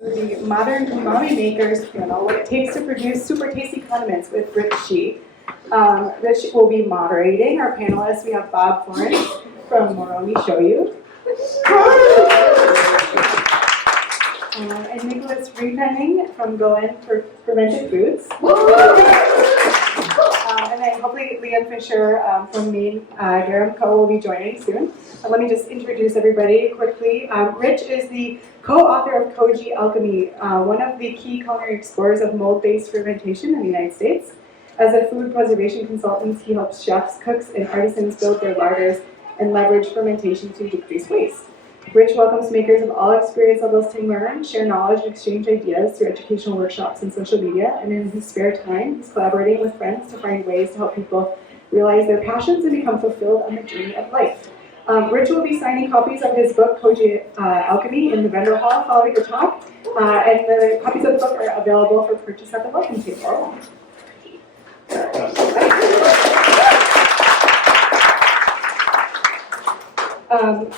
The Modern Umami Makers panel, what it takes to produce super tasty condiments with Rich Shih. Rich will be moderating. Our panelists, we have Bob Florence from Moromi, Shoyu. And Nicholas Repenning from Garum for fermented foods. And then hopefully Liam Fisher from Maine, Garum Co. will be joining soon. Let me just introduce everybody quickly. Rich is the co-author of Koji Alchemy, one of the key culinary explorers of mold-based fermentation in the United States. As a food preservation consultant, he helps chefs, cooks, and artisans build their larders and leverage fermentation to decrease waste. Rich welcomes makers of all experience levels to learn, share knowledge, and exchange ideas through educational workshops and social media. And in his spare time, he's collaborating with friends to find ways to help people realize their passions and become fulfilled on the journey of life. Rich will be signing copies of his book, Koji Alchemy, in the vendor hall following the talk. And the copies of the book are available for purchase at the welcome table.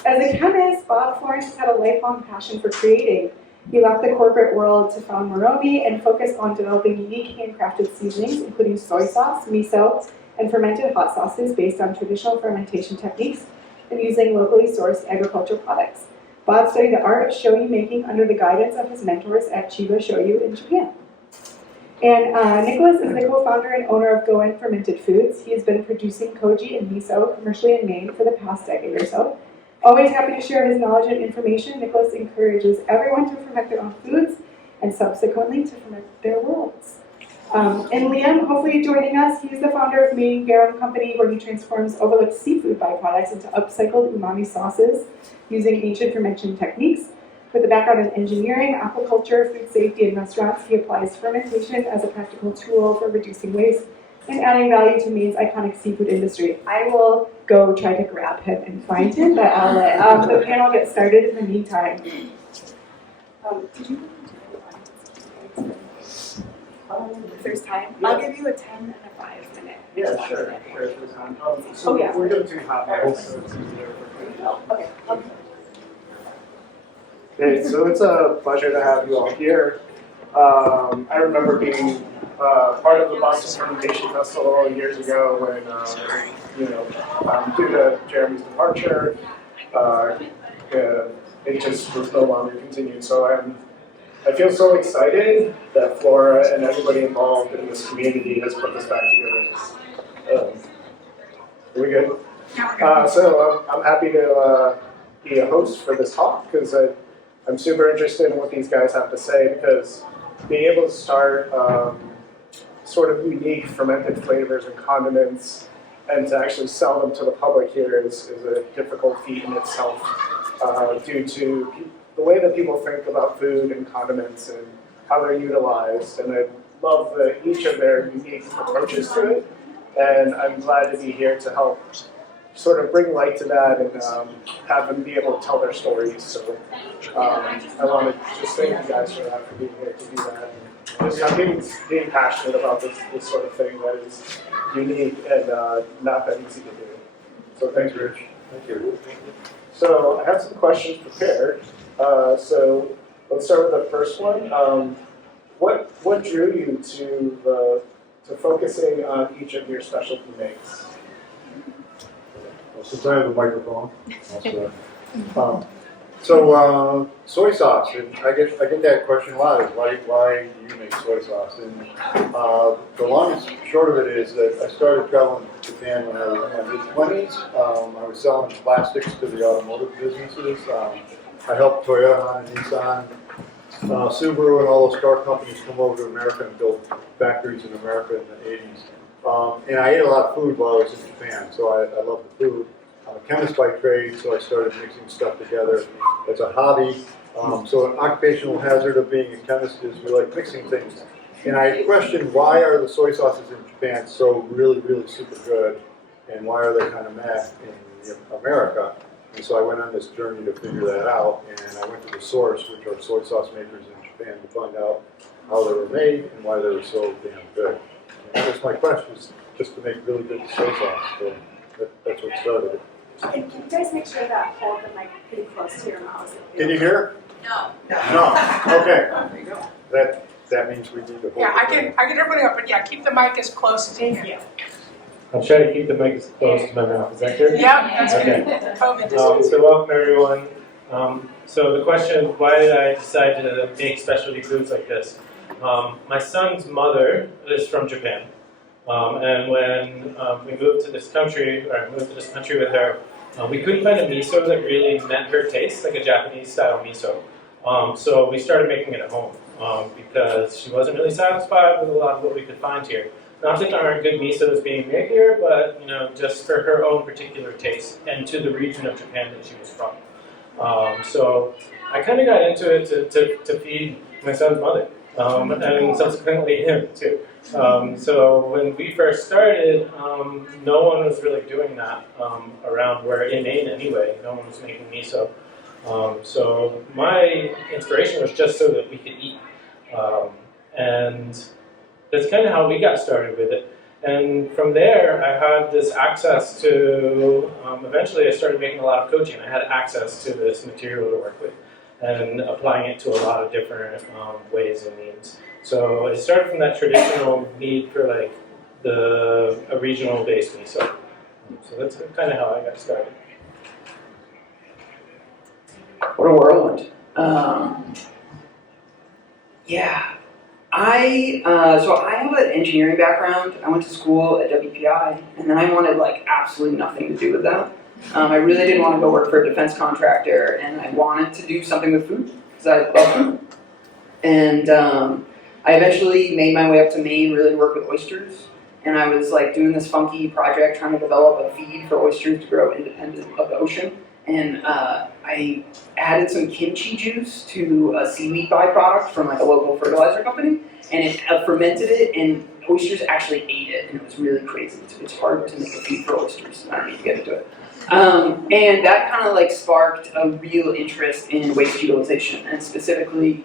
As a chemist, Bob Florence had a lifelong passion for creating. He left the corporate world to found Moromi and focused on developing unique handcrafted seasonings, including soy sauce, miso, and fermented hot sauces based on traditional fermentation techniques and using locally sourced agricultural products. Bob studied the art of shoyu making under the guidance of his mentors at Chiba Shoyu in Japan. And Nicholas is the co-founder and owner of Garum Fermented Foods. He has been producing koji and miso commercially in Maine for the past decade or so. Always happy to share his knowledge and information, Nicholas encourages everyone to ferment their own foods and subsequently to ferment their worlds. And Liam, hopefully joining us, he's the founder of Maine Garum Company, where he transforms overlooked seafood byproducts into upcycled umami sauces using ancient fermentation techniques. With a background in engineering, aquaculture, food safety, and restaurants, he applies fermentation as a practical tool for reducing waste and adding value to Maine's iconic seafood industry. I will go try to grab him and find him, but I'll let the panel get started in the meantime. If there's time, I'll give you a 10 and a 5 minute. Yeah, sure. Oh, yeah. We're doing 2 hot minutes, so it's easier for Okay. Okay, so it's a pleasure to have you all here. I remember being part of the Boston Fermentation Festival years ago when, due to Jeremy's departure, it just was no longer continued. So I feel so excited that Flora and everybody involved in this community has put this back together. Are we good? So I'm happy to be a host for this talk because I'm super interested in what these guys have to say, because being able to start sort of unique fermented flavors and condiments and to actually sell them to the public here is a difficult feat in itself due to the way that people think about food and condiments and how they're utilized. And I love each of their unique approaches to it, and I'm glad to be here to help sort of bring light to that and have them be able to tell their stories. So I want to just thank you guys for that, for being here to do that. And just being passionate about this sort of thing that is unique and not that easy to do. So thanks, Rich. Thank you. So I have some questions prepared. So let's start with the first one. What drew you to focusing on each of your specialty makes? Since I have a microphone, so soy sauce, and I get that question a lot: is why do you make soy sauce? And the long and short of it is that I started traveling to Japan when I was in my mid-20s. I was selling plastics to the automotive businesses. I helped Toyota, Nissan, Subaru, and all those car companies come over to America and build factories in America in the 80s. And I ate a lot of food while I was in Japan, so I love the food. I'm a chemist by trade, so I started mixing stuff together as a hobby. So an occupational hazard of being a chemist is we like mixing things. And I questioned, why are the soy sauces in Japan so really, really super good, and why are they kind of meh in America? And so I went on this journey to figure that out, and I went to the source, which are soy sauce makers in Japan, to find out how they were made and why they were so damn good. And that was my quest, was just to make really good soy sauce. So that's what started it. And can you guys make sure that hold the mic pretty close to your mouth? Can you hear? No. No, okay. That means we need to hold. Yeah, I get everybody up, but yeah, keep the mic as close as you can. I'll try to keep the mic as close to my mouth. Is that good? Yeah, that's Okay. good. COVID distance. So welcome everyone. So the question is, why did I decide to make specialty foods like this? My son's mother is from Japan, and when we moved to this country, or I moved to this country with her, we couldn't find a miso that really met her taste, like a Japanese style miso. So we started making it at home because she wasn't really satisfied with a lot of what we could find here. Not that there aren't good misos being made here, but just for her own particular taste and to the region of Japan that she was from. So I kind of got into it to feed my son's mother, and subsequently him too. So when we first started, no one was really doing that around where, in Maine anyway, no one was making miso. So my inspiration was just so that we could eat. And that's kind of how we got started with it. And from there, I had this access to, eventually I started making a lot of koji, and I had access to this material to work with and applying it to a lot of different ways and means. So it started from that traditional need for like a regional based miso. So that's kind of how I got started. What a whirlwind. Yeah. So I have an engineering background. I went to school at WPI, and then I wanted like absolutely nothing to do with that. I really didn't want to go work for a defense contractor, and I wanted to do something with food because I love food. And I eventually made my way up to Maine, really to work with oysters. And I was like doing this funky project trying to develop a feed for oysters to grow independent of the ocean. And I added some kimchi juice to a seaweed byproduct from like a local fertilizer company, and it fermented it, and oysters actually ate it, and it was really crazy. It's hard to make a feed for oysters. I don't need to get into it. And that kind of like sparked a real interest in waste utilization, and specifically,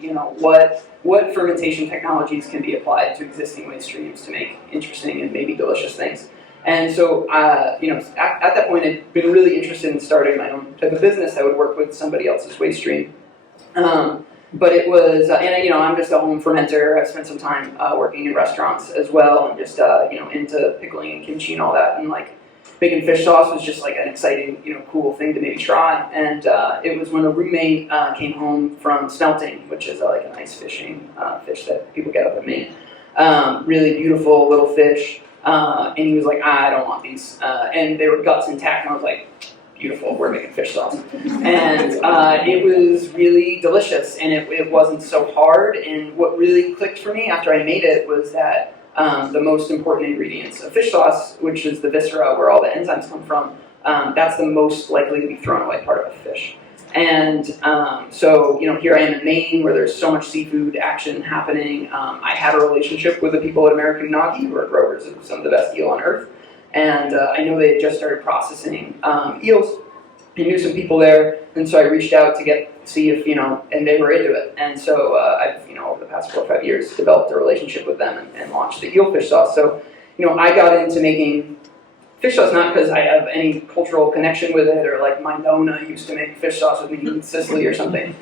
what fermentation technologies can be applied to existing waste streams to make interesting and maybe delicious things. And so, at that point, I'd been really interested in starting my own type of business that would work with somebody else's waste stream. But it was, I'm just a home fermenter. I've spent some time working in restaurants as well, and just, into pickling and kimchi and all that. And like making fish sauce was just like an exciting, cool thing to maybe try. And it was when a roommate came home from smelting, which is like an ice fishing fish that people get up in Maine. Really beautiful little fish. And he was like, I don't want these. And they were guts intact, and I was like, beautiful, we're making fish sauce. And it was really delicious, and it wasn't so hard. And what really clicked for me after I made it was that the most important ingredients of fish sauce, which is the viscera where all the enzymes come from, that's the most likely to be thrown away part of a fish. And so, here I am in Maine, where there's so much seafood action happening. I had a relationship with the people at American Nagi, who are growers of some of the best eel on earth. And I know they had just started processing eels. I knew some people there, and so I reached out to see if, and they were into it. And so I've, over the past 4 or 5 years, developed a relationship with them and launched the eel fish sauce. So, I got into making fish sauce not because I have any cultural connection with it, or like my nonna used to make fish sauce with me in Sicily or something.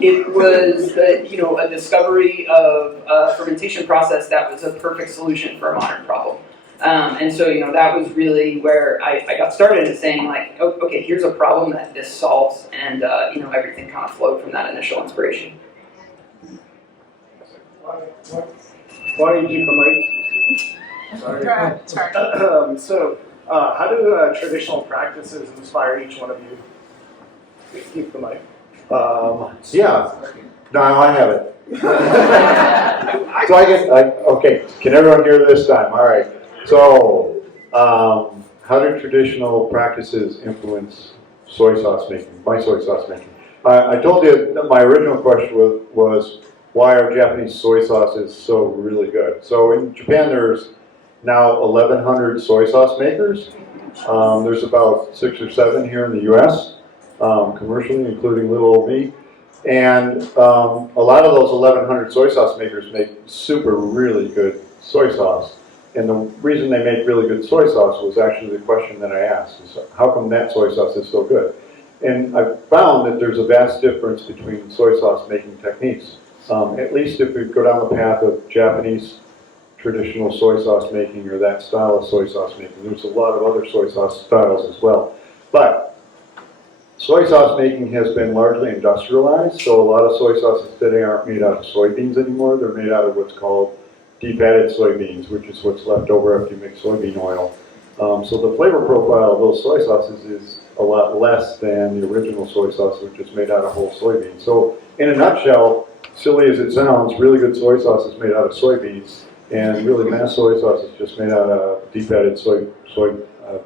It was a discovery of a fermentation process that was a perfect solution for a modern problem. And so that was really where I got started in saying like, okay, here's a problem that this solves, and everything kind of flowed from that initial inspiration. Why don't you keep the mic? Sorry. Go ahead, sorry. So, how do traditional practices inspire each one of you? Keep the mic. Yeah, now I have it. So okay, can everyone hear this time? All right. So, how do traditional practices influence soy sauce making, my soy sauce making? I told you that my original question was why are Japanese soy sauces so really good? So in Japan there's now 1,100 soy sauce makers. There's about 6 or 7 here in the US, commercially, including little old me. And a lot of those 1,100 soy sauce makers make super really good soy sauce. And the reason they make really good soy sauce was actually the question that I asked, is how come that soy sauce is so good? And I've found that there's a vast difference between soy sauce making techniques. At least if we go down the path of Japanese traditional soy sauce making or that style of soy sauce making. There's a lot of other soy sauce styles as well. But soy sauce making has been largely industrialized, so a lot of soy sauces today aren't made out of soybeans anymore. They're made out of what's called deep added soybeans, which is what's left over after you make soybean oil. So the flavor profile of those soy sauces is a lot less than the original soy sauce, which is made out of whole soybeans. So in a nutshell, silly as it sounds, really good soy sauce is made out of soybeans, and really bad soy sauce is just made out of deep added soy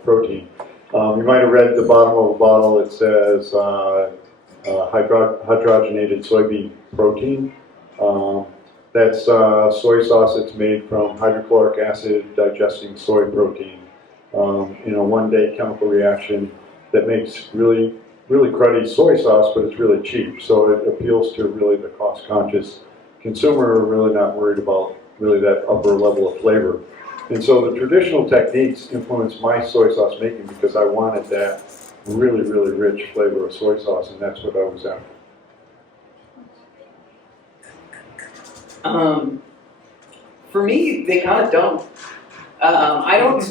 protein. You might have read the bottom of a bottle. It says hydrogenated soybean protein. That's soy sauce that's made from hydrochloric acid digesting soy protein in a one-day chemical reaction that makes really cruddy soy sauce, but it's really cheap. So it appeals to really the cost-conscious consumer, really not worried about really that upper level of flavor. And so the traditional techniques influenced my soy sauce making because I wanted that really rich flavor of soy sauce, and that's what I was after. For me, they kind of don't. I don't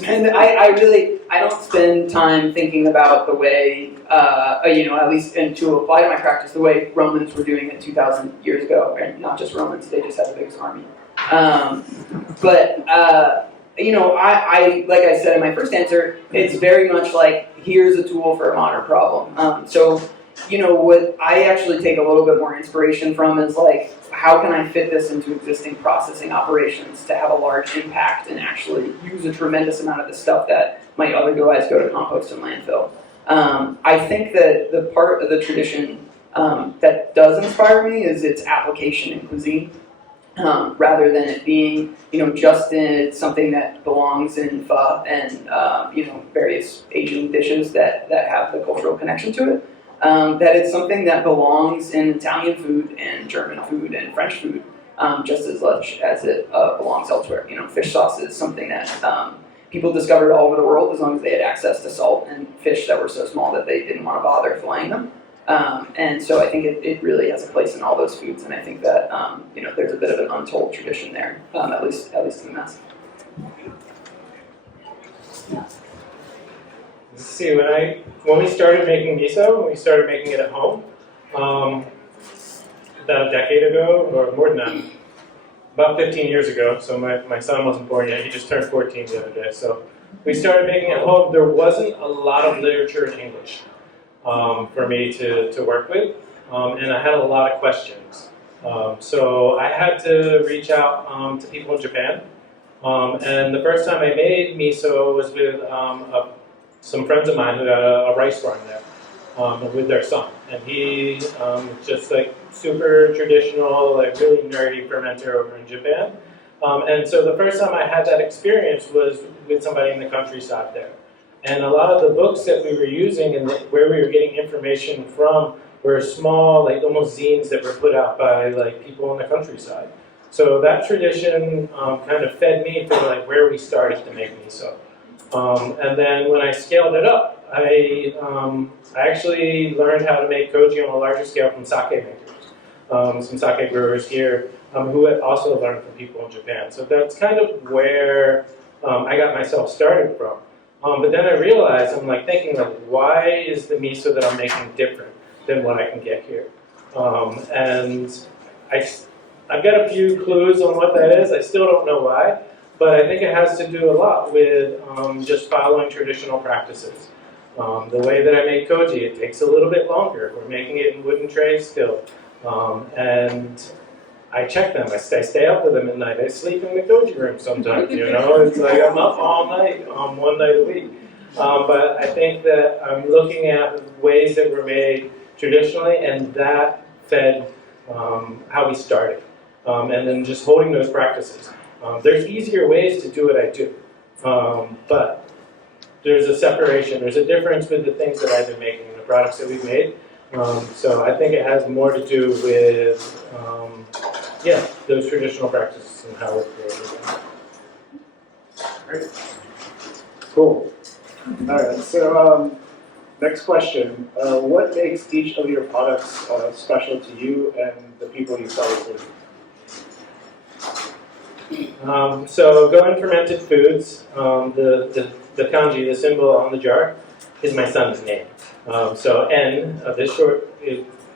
spend time thinking about the way, at least and to apply to my practice, the way Romans were doing it 2,000 years ago, and not just Romans, they just had the biggest army. I like I said in my first answer, it's very much like, here's a tool for a modern problem. What I actually take a little bit more inspiration from is like, how can I fit this into existing processing operations to have a large impact and actually use a tremendous amount of the stuff that might otherwise go to compost and landfill. I think that the part of the tradition that does inspire me is its application in cuisine. Rather than it being, just in something that belongs in pho and, various Asian dishes that have the cultural connection to it. That it's something that belongs in Italian food and German food and French food just as much as it belongs elsewhere. Fish sauce is something that people discovered all over the world as long as they had access to salt and fish that were so small that they didn't want to bother filleting them. And so I think it really has a place in all those foods, and I think that there's a bit of an untold tradition there, at least in the Mass. Let's see, when we started making miso, we started making it at home about a decade ago, or more than that, about 15 years ago. So my son wasn't born yet; he just turned 14 the other day. So we started making it at home. There wasn't a lot of literature in English for me to work with, and I had a lot of questions. So I had to reach out to people in Japan, and the first time I made miso was with some friends of mine who had a rice farm there with their son, and he just like super traditional, like really nerdy fermenter over in Japan. And so the first time I had that experience was with somebody in the countryside there. And a lot of the books that we were using and where we were getting information from were small, like almost zines that were put out by like people in the countryside. So that tradition kind of fed me for like where we started to make miso. And then when I scaled it up, I actually learned how to make koji on a larger scale from sake makers, some sake brewers here who had also learned from people in Japan. So that's kind of where I got myself started from. But then I realized, I'm like thinking, like, why is the miso that I'm making different than what I can get here? And I've got a few clues on what that is. I still don't know why, but I think it has to do a lot with just following traditional practices. The way that I make koji, it takes a little bit longer. We're making it in wooden trays still. And I check them. I stay up with them at night. I sleep in the koji room sometimes, It's like I'm up all night, one night a week. But I think that I'm looking at ways that were made traditionally, and that fed how we started. And then just holding those practices. There's easier ways to do what I do. But there's a separation. There's a difference with the things that I've been making and the products that we've made. So I think it has more to do with those traditional practices and how we're creating them. Great. Cool. All right, so Next question. What makes each of your products special to you and the people you sell it to? So going fermented foods, the kanji, the symbol on the jar, is my son's name. So N,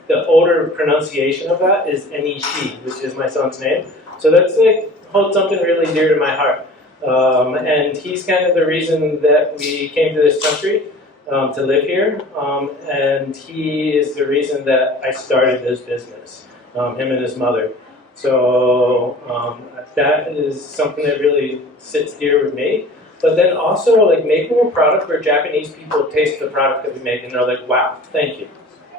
the older pronunciation of that is Enishi, which is my son's name. So that's like holds something really dear to my heart. And he's kind of the reason that we came to this country to live here. And he is the reason that I started this business, him and his mother. So that is something that really sits dear with me. But then also like making a product where Japanese people taste the product that we make and they're like, wow, thank you.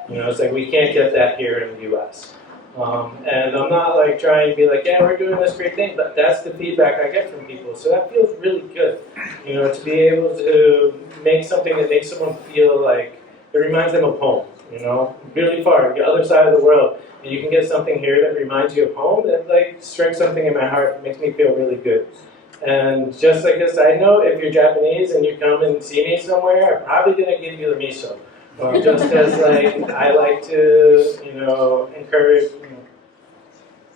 You know, it's like we can't get that here in the US. And I'm not like trying to be like, yeah, we're doing this great thing, but that's the feedback I get from people. So that feels really good, you know, to be able to make something that makes someone feel like it reminds them of home, you know, really far, the other side of the world. And you can get something here that reminds you of home that like strikes something in my heart, makes me feel really good. And just like a side note, if you're Japanese and you come and see me somewhere, I'm probably going to give you the miso. Just because like, I like to, you know, encourage, you know,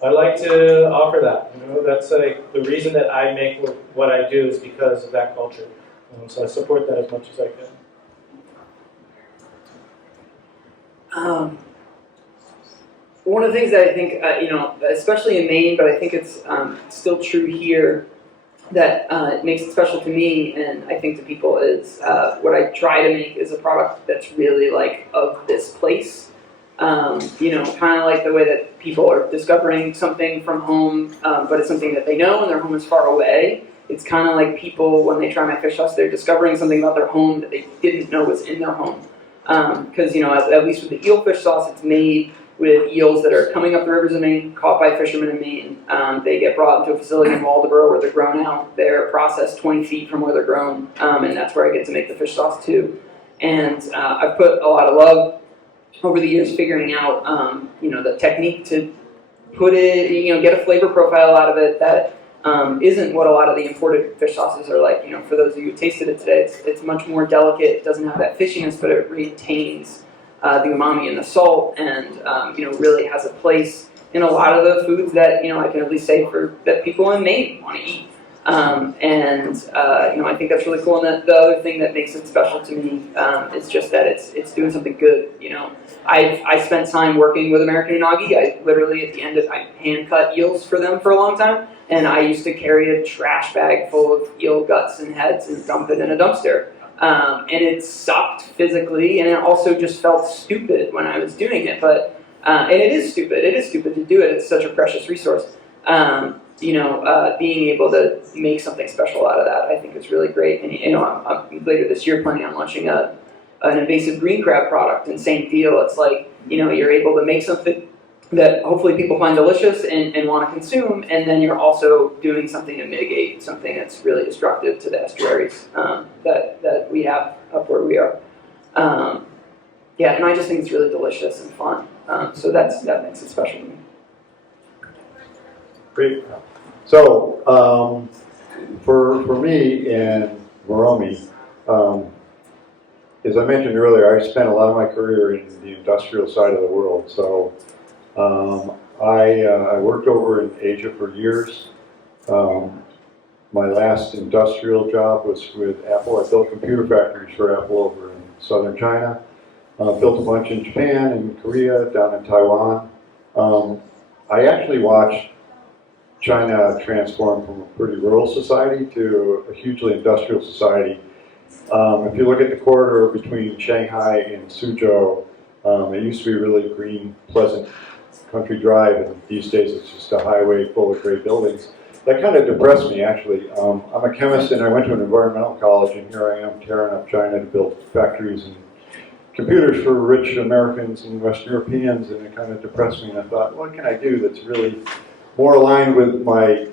I like to offer that. You know, that's like the reason that I make what I do is because of that culture. So I support that as much as I can. One of the things that I think, you know, especially in Maine, but I think it's still true here, that makes it special to me and I think to people is what I try to make is a product that's really like of this place. You know, kind of like the way that people are discovering something from home, but it's something that they know and their home is far away. It's kind of like people, when they try my fish sauce, they're discovering something about their home that they didn't know was in their home. Because, you know, at least with the eel fish sauce, it's made with eels that are coming up the rivers of Maine, caught by fishermen in Maine. They get brought into a facility in Waldoboro where they're grown out. They're processed 20 feet from where they're grown, and that's where I get to make the fish sauce too. And I've put a lot of love over the years figuring out, you know, the technique to put it, you know, get a flavor profile out of it that isn't what a lot of the imported fish sauces are like. You know, for those of you who tasted it today, it's much more delicate. It doesn't have that fishiness, but it retains the umami and the salt, and you know, really has a place in a lot of the foods that, you know, I can at least say that people in Maine want to eat. And you know, I think that's really cool. And the other thing that makes it special to me is just that it's doing something good. You know, I spent time working with American Unagi. I literally at the end I hand cut eels for them for a long time, and I used to carry a trash bag full of eel guts and heads and dump it in a dumpster. And it sucked physically, and it also just felt stupid when I was doing it. But and it is stupid. It is stupid to do it. It's such a precious resource. You know, being able to make something special out of that, I think is really great. And you know, I'm later this year planning on launching an invasive green crab product, and same deal. It's like, you know, you're able to make something that hopefully people find delicious and want to consume, and then you're also doing something to mitigate something that's really destructive to the estuaries that we have up where we are. Yeah, and I just think it's really delicious and fun. So that makes it special to me. Great. So for me and Moromi, as I mentioned earlier, I spent a lot of my career in the industrial side of the world. So I worked over in Asia for years. My last industrial job was with Apple. I built computer factories for Apple over in southern China. Built a bunch in Japan and Korea, down in Taiwan. I actually watched China transformed from a pretty rural society to a hugely industrial society. If you look at the corridor between Shanghai and Suzhou, it used to be a really green, pleasant country drive, and these days it's just a highway full of great buildings. That kind of depressed me, actually. I'm a chemist, and I went to an environmental college, and here I am tearing up China to build factories and computers for rich Americans and West Europeans, and it kind of depressed me, and I thought, what can I do that's really more aligned with my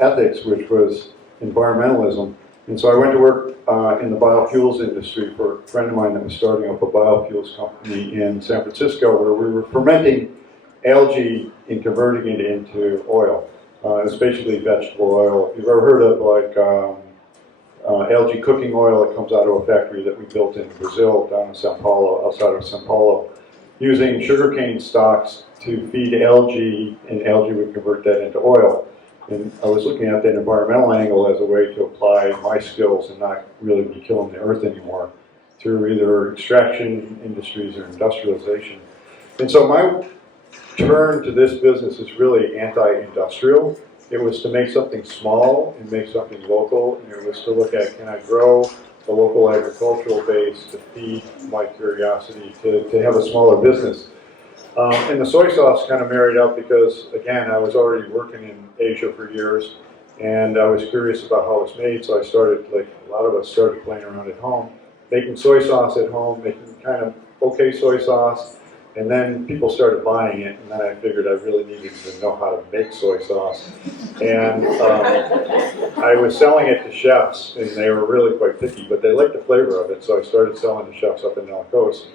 ethics, which was environmentalism. And so I went to work in the biofuels industry for a friend of mine that was starting up a biofuels company in San Francisco, where we were fermenting algae and converting it into oil. It's basically vegetable oil. If you've ever heard of like algae cooking oil that comes out of a factory that we built in Brazil, down in Sao Paulo, outside of Sao Paulo, using sugarcane stalks to feed algae, and algae would convert that into oil. And I was looking at that environmental angle as a way to apply my skills and not really be killing the earth anymore through either extraction industries or industrialization. And so my turn to this business is really anti-industrial. It was to make something small and make something local, and it was to look at, can I grow a local agricultural base to feed my curiosity to have a smaller business. And the soy sauce kind of married up because, again, I was already working in Asia for years, and I was curious about how it's made, so I started, like a lot of us, started playing around at home, making soy sauce at home, making kind of okay soy sauce, and then people started buying it, and then I figured I really needed to know how to make soy sauce. And I was selling it to chefs, and they were really quite picky, but they liked the flavor of it, so I started selling to chefs up and down the coast.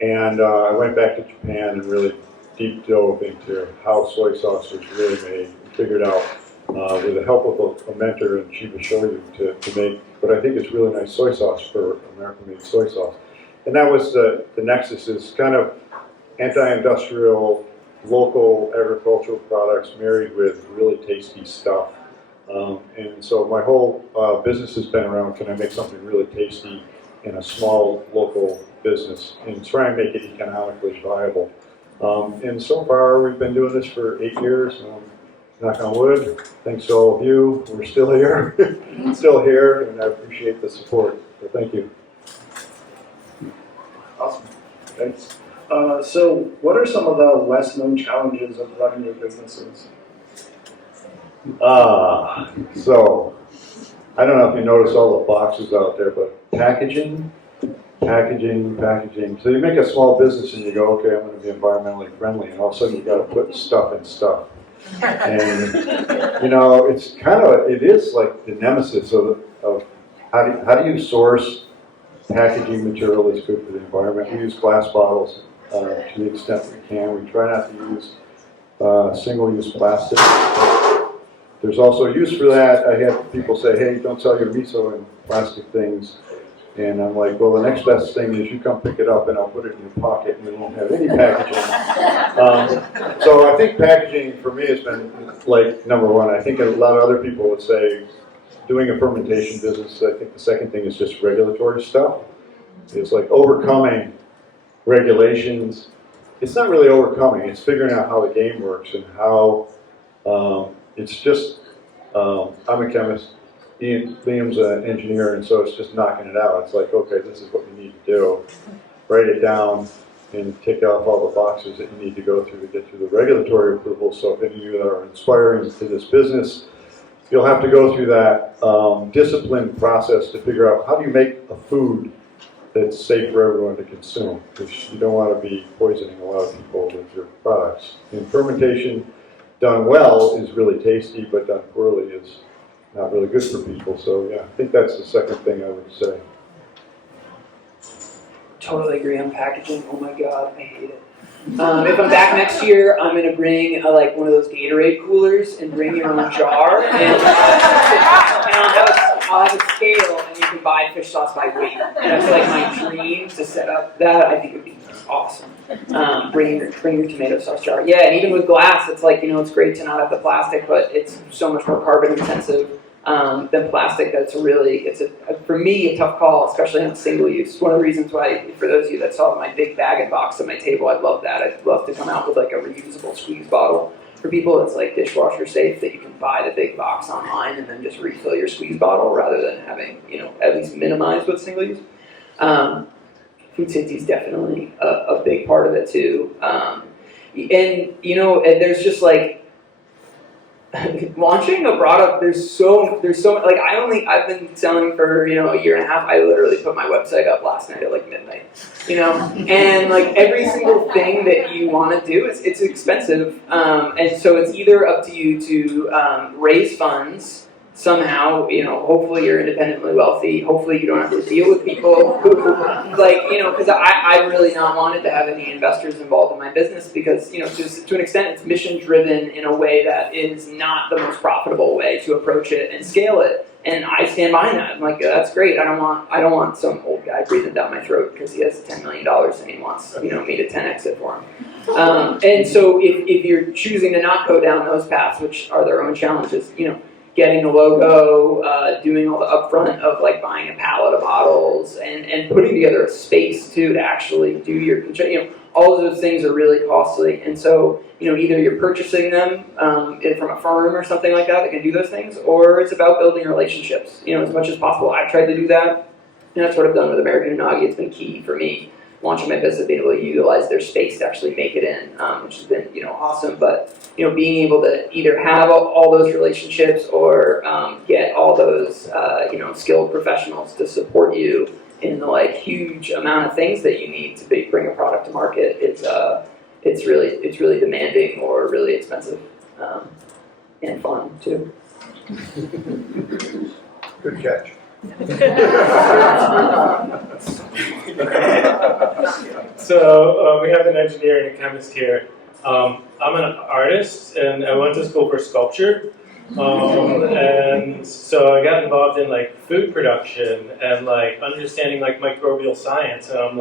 And I went back to Japan and really deep dove into how soy sauce was really made, and figured out, with the help of a mentor in Chiba Shoyu, to make what I think is really nice soy sauce for American-made soy sauce. And that was the nexus, is kind of anti-industrial, local agricultural products married with really tasty stuff. And so my whole business has been around, can I make something really tasty in a small local business and try and make it economically viable. And so far we've been doing this for 8 years. Knock on wood, thanks to all of you. We're still here, still here, and I appreciate the support. So thank you. Awesome. Thanks. So what are some of the less known challenges of running your businesses? So I don't know if you notice all the boxes out there, but packaging. So you make a small business and you go, okay, I'm going to be environmentally friendly, and all of a sudden you got to put stuff in stuff. And you know, it's kind of, it is like the nemesis of how do you source packaging material that's good for the environment. We use glass bottles to the extent we can. We try not to use single-use plastic. There's also use for that. I had people say, hey, don't sell your miso in plastic things. And I'm like, well, the next best thing is you come pick it up and I'll put it in your pocket and we won't have any packaging. So I think packaging for me has been like number one. I think a lot of other people would say doing a fermentation business, I think the second thing is just regulatory stuff. It's like overcoming regulations. It's not really overcoming, it's figuring out how the game works and how it's just, I'm a chemist. Liam's an engineer, and so it's just knocking it out. It's like, okay, this is what you need to do. Write it down and tick off all the boxes that you need to go through to get through the regulatory approval. So if any of you are inspiring to this business, you'll have to go through that disciplined process to figure out how do you make a food that's safe for everyone to consume, because you don't want to be poisoning a lot of people with your products. And fermentation done well is really tasty, but done poorly is not really good for people. So yeah, I think that's the second thing I would say. Totally agree on packaging. Oh my god, I hate it. If I'm back next year, I'm gonna bring like one of those Gatorade coolers and bring your own jar, and I'll have a scale, and you can buy fish sauce by weight. That's like my dream to set up that. I think it would be awesome. Bring your tomato sauce jar. Yeah, and even with glass, it's like, you know, it's great to not have the plastic, but it's so much more carbon intensive than plastic. That's for me, a tough call, especially on single use. One of the reasons why, for those of you that saw my big bag and box on my table, I love that. I'd love to come out with like a reusable squeeze bottle. For people, it's like dishwasher safe, that you can buy the big box online and then just refill your squeeze bottle rather than having, you know, at least minimize with single use. Food safety is definitely a big part of it too. And you know, there's just like launching a product. There's so like I've been selling for, you know, a year and a half. I literally put my website up last night at like midnight, you know, and like every single thing that you want to do, it's expensive, and so it's either up to you to raise funds somehow, you know, hopefully you're independently wealthy, hopefully you don't have to deal with people who, like, you know, because I really not wanted to have any investors involved in my business because, you know, to an extent it's mission driven in a way that is not the most profitable way to approach it and scale it. And I stand behind that. I'm like, that's great. I don't want some old guy breathing down my throat because he has $10 million and he wants me to 10x it for him. And so if you're choosing to not go down those paths, which are their own challenges, getting a logo, doing all the upfront of like buying a pallet of bottles and putting together a space too to actually do your, all of those things are really costly. And so, either you're purchasing them from a firm or something like that can do those things, or it's about building relationships, as much as possible. I've tried to do that. And that's what I've done with American Unagi. It's been key for me launching my business, being able to utilize their space to actually make it in, which has been, awesome. But, being able to either have all those relationships or get all those, skilled professionals to support you in the huge amount of things that you need to bring a product to market, it's really demanding or really expensive and fun too. Good catch. So we have an engineer and a chemist here. I'm an artist and I went to school for sculpture. And so I got involved in food production and understanding microbial science. And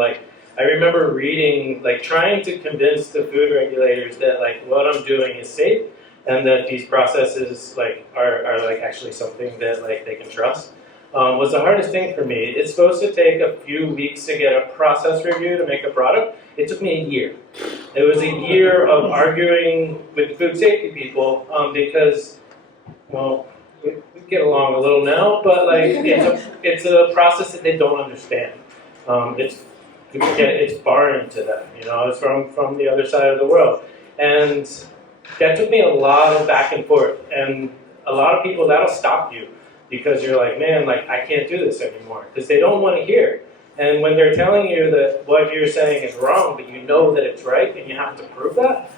I remember reading, trying to convince the food regulators that what I'm doing is safe and that these processes are actually something that they can trust. Was the hardest thing for me. It's supposed to take a few weeks to get a process review to make a product. It took me a year. It was a year of arguing with food safety people because, well, we get along a little now, but it's a process that they don't understand. It's foreign to them, it's from the other side of the world. And that took me a lot of back and forth. And a lot of people, that'll stop you. Because you're man, I can't do this anymore. Because they don't want to hear. And when they're telling you that what you're saying is wrong, but you know that it's right, and you have to prove that,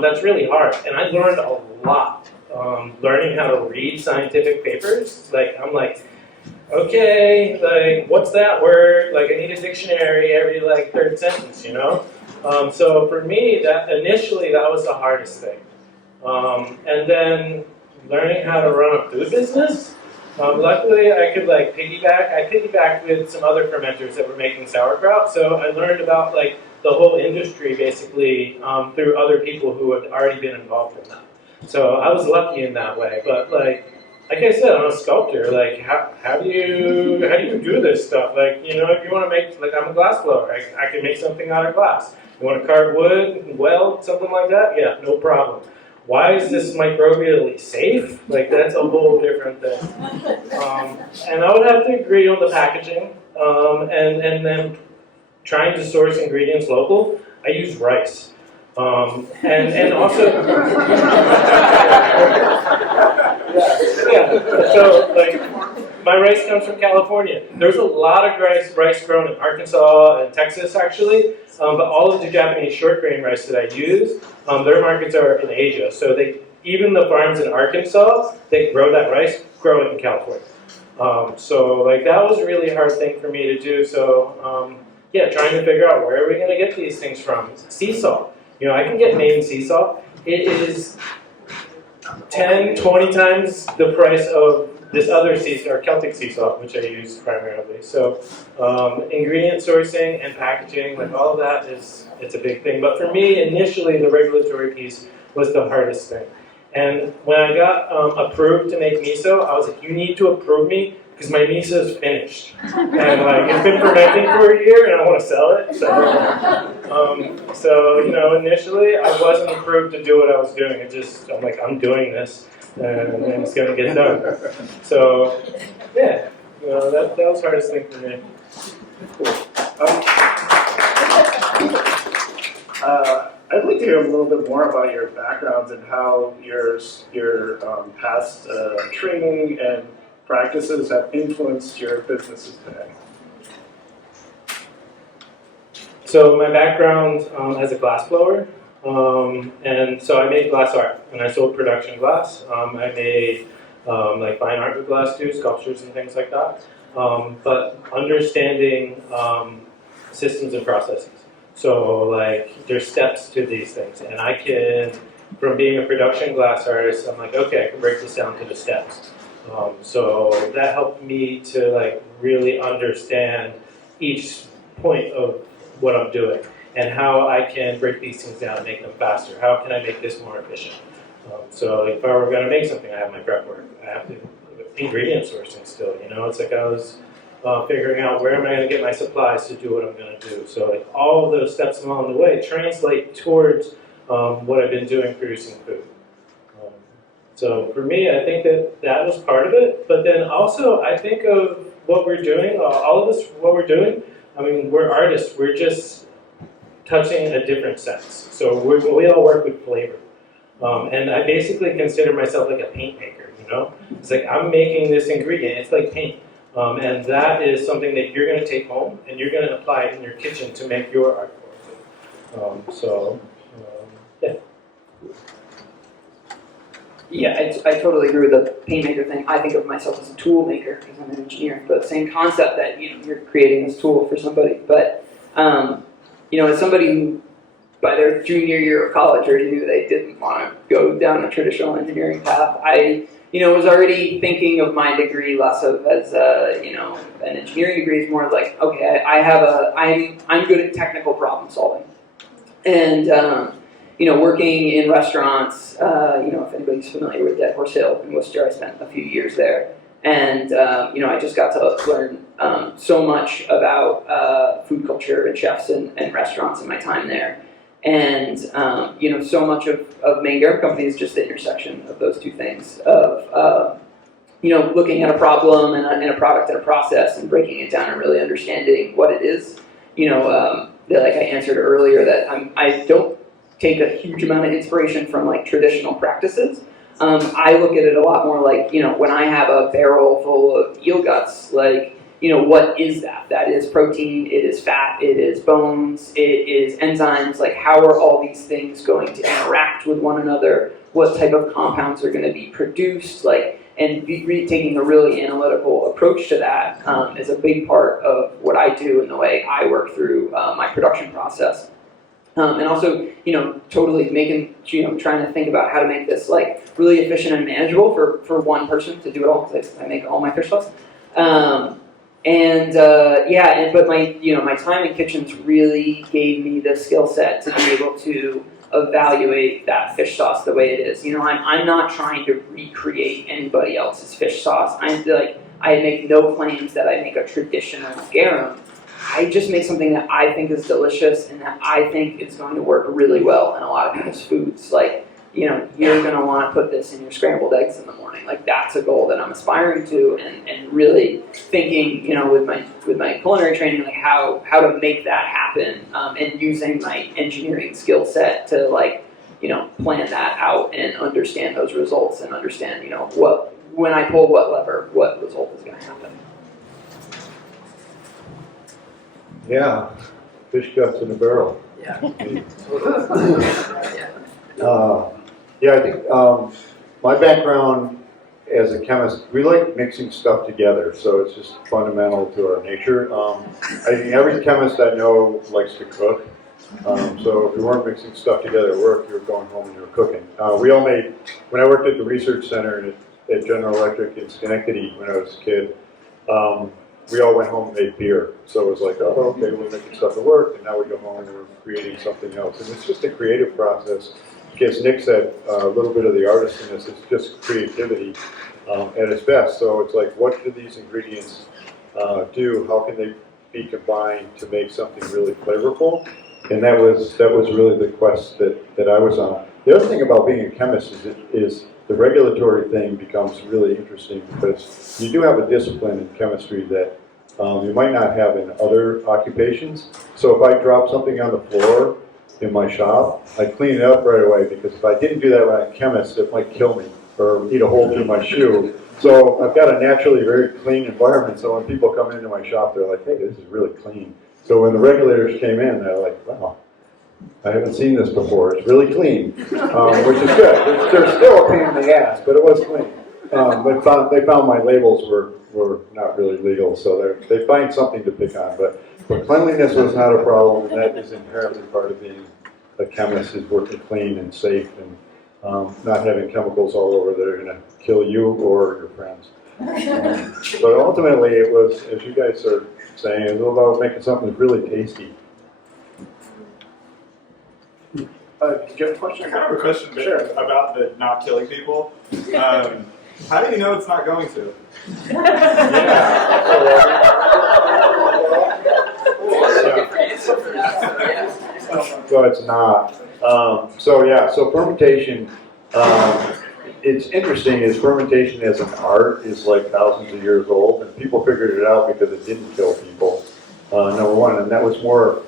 that's really hard. And I learned a lot. Learning how to read scientific papers. I'm okay, what's that word? I need a dictionary every third sentence, So for me, initially that was the hardest thing. And then learning how to run a food business. Luckily, I could piggyback. I piggybacked with some other fermenters that were making sauerkraut, so I learned about the whole industry basically through other people who had already been involved in that. So I was lucky in that way. But like I said, I'm a sculptor. How do you do this stuff? If you want to make I'm a glass blower. I can make something out of glass. You want to carve wood, weld, something like that? Yeah, no problem. Why is this microbially safe? That's a whole different thing. And I would have to agree on the packaging, and then trying to source ingredients local. I use rice, and also yeah. So my rice comes from California. There's a lot of rice grown in Arkansas and Texas actually, but all of the Japanese short grain rice that I use, their markets are in Asia. So even the farms in Arkansas, they grow that rice, grow it in California. So that was a really hard thing for me to do. So trying to figure out where are we going to get these things from. Sea salt. I can get Maine sea salt. It is 10, 20 times the price of this other sea salt, or Celtic sea salt, which I use primarily. So ingredient sourcing and packaging, all of that it's a big thing. But for me, initially, the regulatory piece was the hardest thing. And when I got approved to make miso, I was like, you need to approve me because my miso is finished. And it's been fermenting for a year and I want to sell it. So initially I wasn't approved to do what I was doing. I'm like, I'm doing this and it's going to get done. So yeah, that was the hardest thing for me. I'd like to hear a little bit more about your backgrounds and how your past training and practices have influenced your businesses today. So my background as a glass blower, and so I made glass art, and I sold production glass. I made fine art with glass too, sculptures and things like that. But understanding systems and processes. So there's steps to these things, and I can, from being a production glass artist, I'm like, okay, I can break this down to the steps. So that helped me to like really understand each point of what I'm doing and how I can break these things down and make them faster. How can I make this more efficient? So if I were going to make something, I have my prep work. I have to ingredient sourcing still. You know, it's like I was figuring out where am I going to get my supplies to do what I'm going to do. So like all of those steps along the way translate towards what I've been doing producing food. So for me, I think that that was part of it. But then also, I think of what we're doing, all of this, what we're doing, I mean, we're artists. We're just touching a different sense. So we all work with flavor. And I basically consider myself like a paint maker, you know? It's like I'm making this ingredient. It's like paint. And that is something that you're going to take home and you're going to apply it in your kitchen to make your art form. Yeah. Yeah, I totally agree with the paint maker thing. I think of myself as a tool maker because I'm an engineer, but same concept that you're creating this tool for somebody. But as somebody who, by their junior year of college, already knew they didn't want to go down a traditional engineering path, I was already thinking of my degree less of as an engineering degree. Is more like, okay, I'm good at technical problem solving, and working in restaurants, if anybody's familiar with Dead Horse Hill in Worcester, I spent a few years there. And, I just got to learn so much about food culture and chefs and restaurants in my time there. And, so much of Maine Garum Company is just the intersection of those two things of, looking at a problem and a product and a process and breaking it down and really understanding what it is. Like I answered earlier, that I don't take a huge amount of inspiration from like traditional practices. I look at it a lot more like, when I have a barrel full of eel guts, like, what is that? That is protein, it is fat, it is bones, it is enzymes. Like, how are all these things going to interact with one another? What type of compounds are going to be produced? Like, and taking a really analytical approach to that is a big part of what I do and the way I work through my production process. And also, totally trying to think about how to make this like really efficient and manageable for one person to do it all, because I make all my fish sauce. But my time in kitchens really gave me the skill set to be able to evaluate that fish sauce the way it is. I'm not trying to recreate anybody else's fish sauce. I make no claims that I make a traditional garum. I just make something that I think is delicious and that I think is going to work really well in a lot of people's foods. Like, you're going to want to put this in your scrambled eggs in the morning. Like, that's a goal that I'm aspiring to, and really thinking, with my culinary training, like how to make that happen, and using my engineering skill set to plan that out and understand those results and understand, when I pull what lever, what result is going to happen. Yeah, fish guts in a barrel. Yeah. I think my background as a chemist, we like mixing stuff together, so it's just fundamental to our nature. I think every chemist I know likes to cook, so if we weren't mixing stuff together at work, you were going home and you were cooking. When I worked at the research center at General Electric in Schenectady when I was a kid, we all went home and made beer. So it was like, oh, okay, we're making stuff at work, and now we go home and we're creating something else. And it's just a creative process. As Nick said, a little bit of the artist in this, it's just creativity at its best. So it's like, what do these ingredients do? How can they be combined to make something really flavorful? And that was really the quest that I was on. The other thing about being a chemist is the regulatory thing becomes really interesting, because you do have a discipline in chemistry that you might not have in other occupations. So if I drop something on the floor in my shop, I clean it up right away, because if I didn't do that when I'm a chemist, it might kill me or eat a hole through my shoe. So I've got a naturally very clean environment, so when people come into my shop, they're like, hey, this is really clean. So when the regulators came in, they're like, wow, I haven't seen this before. It's really clean, which is good. There's still a pain in the ass, but it was clean. They found my labels were not really legal, so they find something to pick on. But cleanliness was not a problem, and that is inherently part of being a chemist, is working clean and safe not having chemicals all over that are going to kill you or your friends. But ultimately, it was, as you guys are saying, it was about making something that's really tasty. Do you have a question? I kind of have a question about the not killing people. How do you know it's not going to? So it's not. So fermentation, it's interesting is fermentation as an art is like thousands of years old, and people figured it out because it didn't kill people, number one, and that was more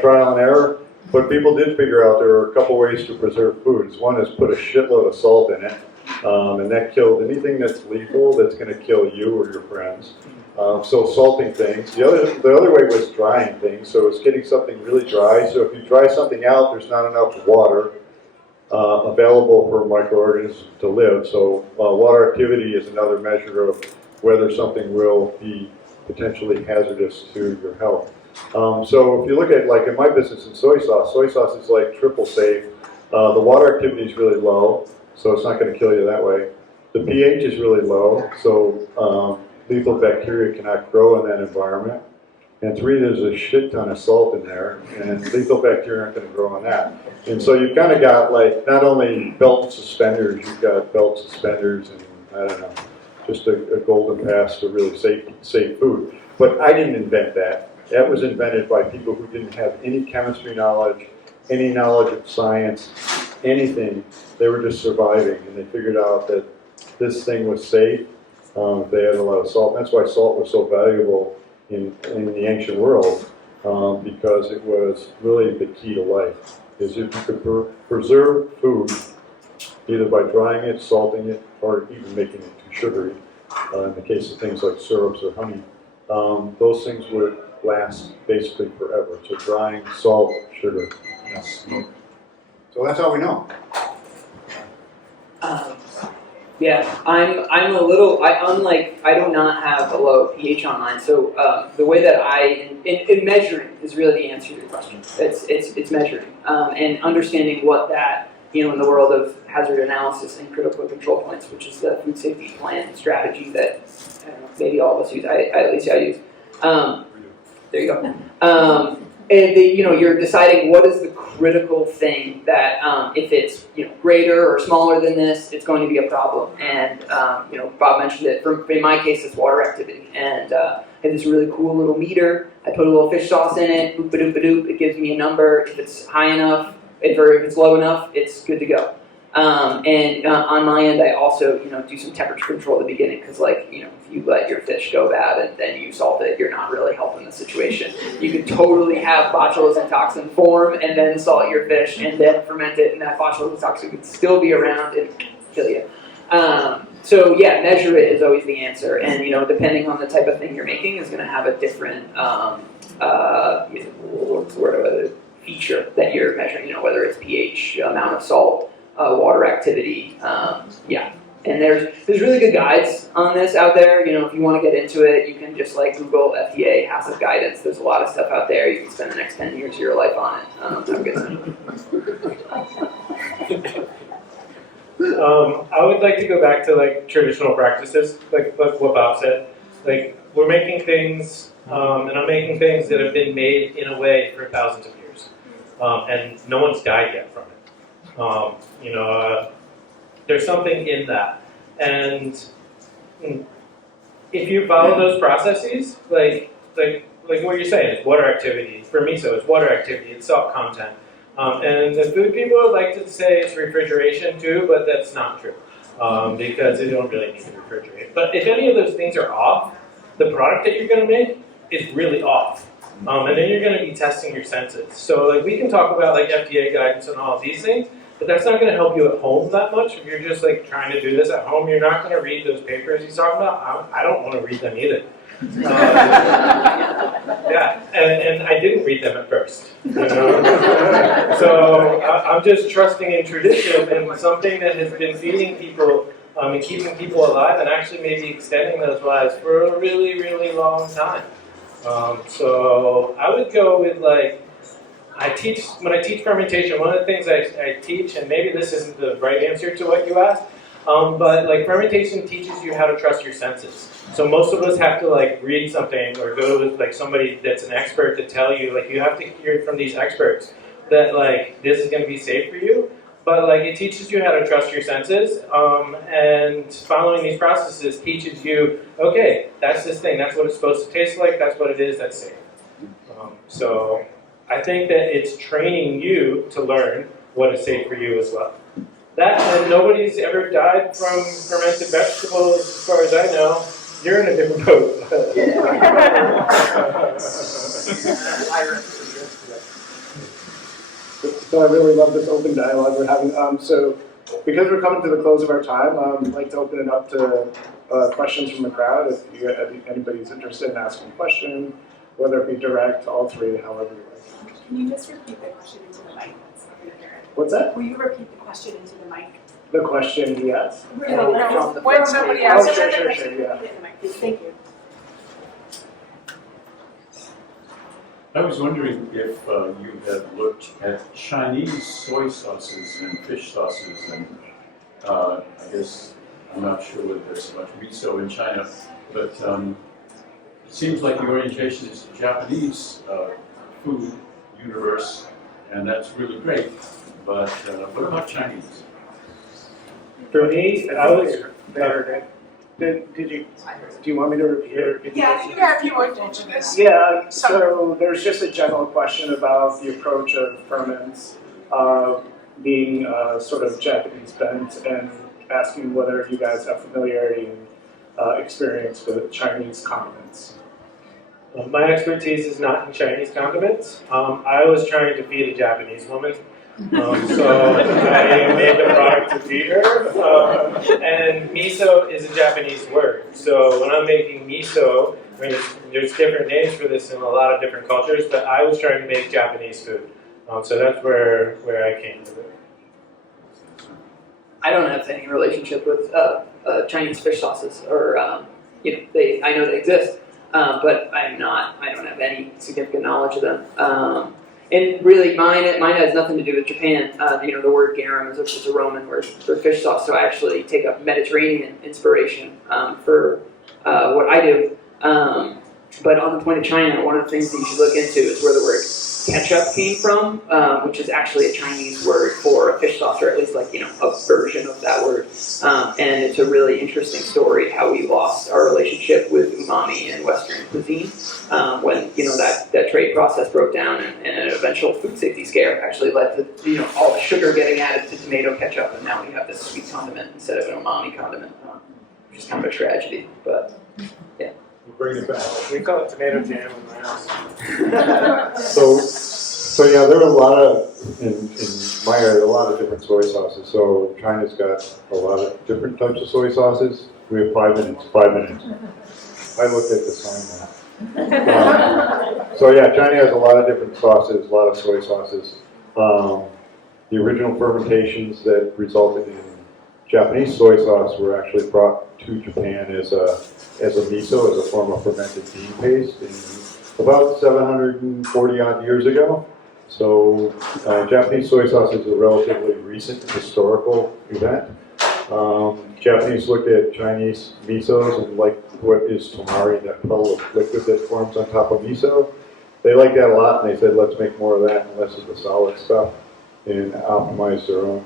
trial and error. But people did figure out there were a couple ways to preserve foods. One is put a shitload of salt in it, and that killed anything that's lethal that's going to kill you or your friends. So salting things. The other way was drying things. So it's getting something really dry. So if you dry something out, there's not enough water available for microorganisms to live. So water activity is another measure of whether something will be potentially hazardous to your health. So if you look at, like in my business in soy sauce is like triple safe. The water activity is really low, so it's not going to kill you that way. The pH is really low, so lethal bacteria cannot grow in that environment. And three, there's a shit ton of salt in there, and lethal bacteria aren't going to grow on that. And so you've kind of got like not only belt and suspenders, you've got belt suspenders and I don't know, just a golden pass to really safe food. But I didn't invent that. That was invented by people who didn't have any chemistry knowledge, any knowledge of science, anything. They were just surviving, and they figured out that this thing was safe. They had a lot of salt. That's why salt was so valuable in the ancient world, because it was really the key to life. Is if you could preserve food, either by drying it, salting it, or even making it too sugary. In the case of things like syrups or honey, those things would last basically forever. So drying, salt, sugar. Yes. So that's all we know. Yeah, I'm a little, I do not have a low pH on mine, so the way that in measuring is really the answer to your question. It's measuring, and understanding what that, in the world of hazard analysis and critical control points, which is the food safety plan strategy that, I don't know, maybe all of us use, at least I use. There you go. And you're deciding what is the critical thing that if it's greater or smaller than this, it's going to be a problem. And Bob mentioned it. In my case, it's water activity. And I have this really cool little meter. I put a little fish sauce in it. Boop, ba-doop, ba-doop. It gives me a number. If it's high enough, if it's low enough, it's good to go. And on my end, I also do some temperature control at the beginning because if you let your fish go bad and then you salt it, you're not really helping the situation. You could totally have botulism toxin form and then salt your fish and then ferment it, and that botulism toxin could still be around and kill you. So yeah, measure it is always the answer, and depending on the type of thing you're making is going to have a different what's the word, feature that you're measuring. Whether it's pH, amount of salt. Water activity, and there's really good guides on this out there. If you want to get into it, you can just Google FDA HACCP guidance. There's a lot of stuff out there. You can spend the next 10 years of your life on it. Have a good time. I would like to go back to traditional practices, like what Bob said. We're making things, and I'm making things that have been made in a way for thousands of years, and no one's died yet from it. There's something in that, and if you follow those processes, like what you're saying, it's water activity. For miso, it's water activity, it's salt content, and the food people would like to say it's refrigeration too, but that's not true, because you don't really need to refrigerate. But if any of those things are off, the product that you're going to make is really off. And then you're going to be testing your senses. So we can talk about FDA guidance and all of these things, but that's not going to help you at home that much. If you're just trying to do this at home, you're not going to read those papers he's talking about. I don't want to read them either. Yeah, and I didn't read them at first. So I'm just trusting in tradition and something that has been feeding people and keeping people alive and actually maybe extending those lives for a really, really long time. So I would go with when I teach fermentation, one of the things I teach, and maybe this isn't the right answer to what you asked, but like fermentation teaches you how to trust your senses. So most of us have to like read something or go to like somebody that's an expert to tell you, like you have to hear from these experts that like this is going to be safe for you. But like it teaches you how to trust your senses, and following these processes teaches you, okay, that's this thing, that's what it's supposed to taste like, that's what it is, that's safe. So I think that it's training you to learn what is safe for you as well. That, and nobody's ever died from fermented vegetables, as far as I know. You're in a different boat. So I really love this open dialogue we're having. So because we're coming to the close of our time, I'd like to open it up to questions from the crowd. If anybody's interested in asking a question, whether it be direct, all three, however you like. Can you just repeat the question into the mic? What's that? Will you repeat the question into the mic? The question, yes. When somebody Oh, asks, sure, Repeat yeah. it in the mic, please. Thank you. I was wondering if you had looked at Chinese soy sauces and fish sauces, and I guess I'm not sure whether there's much miso in China, but it seems like the orientation is the Japanese food universe, and that's really great. But what about Chinese? For me, I was. Did you? Do you want me to repeat it? yeah, if you would mention this. Yeah, so there's just a general question about the approach of ferments being sort of Japanese bent, and asking whether you guys have familiarity and experience with Chinese condiments. My expertise is not in Chinese condiments. I was trying to feed a Japanese woman. So I made the product to feed her. And miso is a Japanese word. So when I'm making miso, I mean, there's different names for this in a lot of different cultures, but I was trying to make Japanese food. So that's where I came with it. I don't have any relationship with Chinese fish sauces, or I know they exist, but I don't have any significant knowledge of them. And really, mine has nothing to do with Japan. The word garum is just a Roman word for fish sauce, so I actually take a Mediterranean inspiration for what I do. But on the point of China, one of the things that you should look into is where the word ketchup came from, which is actually a Chinese word for a fish sauce, or at least a version of that word. And it's a really interesting story how we lost our relationship with umami in Western cuisine when that trade process broke down, and an eventual food safety scare actually led to all the sugar getting added to tomato ketchup, and now we have this sweet condiment instead of an umami condiment, which is kind of a tragedy. But yeah. Bring it back. We call it tomato jam in my house. So yeah, there are a lot of, in my area, a lot of different soy sauces. So China's got a lot of different types of soy sauces. We have 5 minutes. I looked at the sign now. So yeah, China has a lot of different sauces, a lot of soy sauces. The original fermentations that resulted in Japanese soy sauce were actually brought to Japan as a miso, as a form of fermented bean paste, in about 740 odd years ago. So Japanese soy sauce is a relatively recent historical event. Japanese looked at Chinese misos and liked what is tamari, that puddle of liquid that forms on top of miso. They liked that a lot, and they said, let's make more of that and less of the solid stuff, and optimize their own